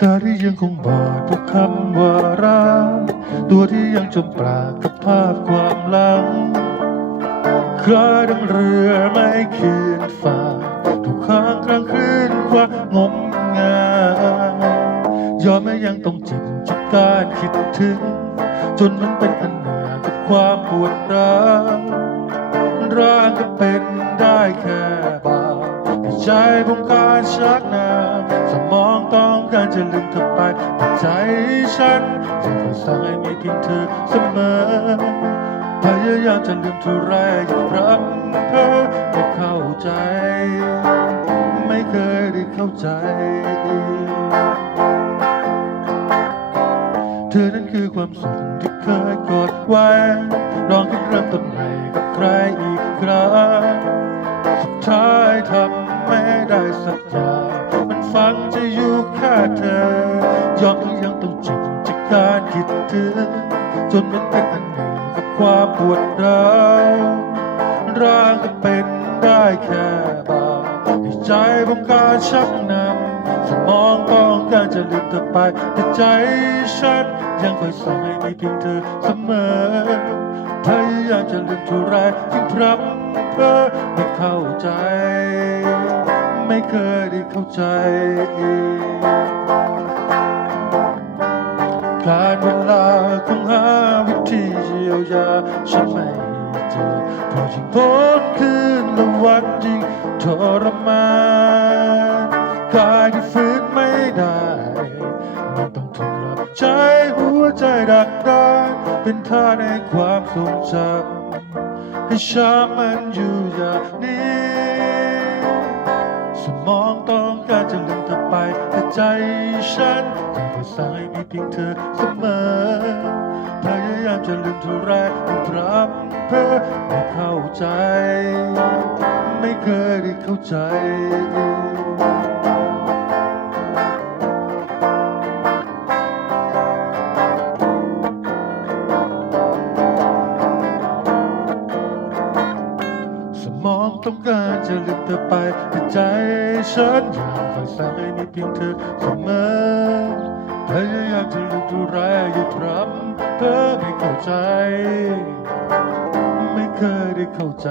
ตาที่ยังคงบอกทุกคำว่ารักตัวที่ยังจมปลากกับภาพความหลังคลาดังเรือไม่คืนฝั่งทุกครั้งกลางคืนคว่างมงายอมไม่ยังต้องเจ็บจุดการคิดถึง จนมันเป็นอันเหนืากับความปวดร้าวร่างก็เป็นได้แค่บา ใจบงการชักน้ำสมองต้องการจะลืมเธอไปแต่ใจฉันยังคอยสั่งให้มีเพียงเธอเสมอพยายามจะลืมทุไรอย่างร่ำเพ้อไม่เข้าใจ ไม่เคยได้เข้าใจ เธอนั้นคือความสุขที่เคยกอดไว้ลองคิดเริ่มต้นใหม่กับใครอีกครั้ง สักอย่ามันฟังจะอยู่แค่เธอยอมทั้ยังต้องเจ็บจากการคิดถึงจนมันเป็นอันหนึ่งกับความปวดร้าวร่างก็เป็นได้แค่บาปให้ใจบงการชักนำสมองต้องการจะลืมเธอไป แต่ใจฉันยังคอยสั่งให้มีเพียงเธอเสมอพยายามจะลืมเทุไรยิ่งพรำเพ้อไม่เข้าใจ ไม่เคยได้เข้าใจการเวลาคงหาวิธีเยียวยาฉันไม่เจอเพราะยิ่งพ้นคืนและวันยิ่งทรมานกายที่ฟื้นไม่ได้ มันต้องทนรับใจหัวใจดักดานเป็นท่าในความทรงจำให้ช้ำมันอยู่อย่างนี้ ฉันจะเปิดสั่งให้มีเพียงเธอเสมอพยายามจะลืมเท่าไรก็พรำเพ้อไม่เข้าใจ ไม่เคยได้เข้าใจ องต้องการจะลืมเธอไปแต่ใจฉันยังคอยสั่งให้มีเพียงเธอเสมอพยายามจะลืมทุไรอยู่พร่ำเพ้อไม่เข้าใจ ไม่เคยได้เข้าใจ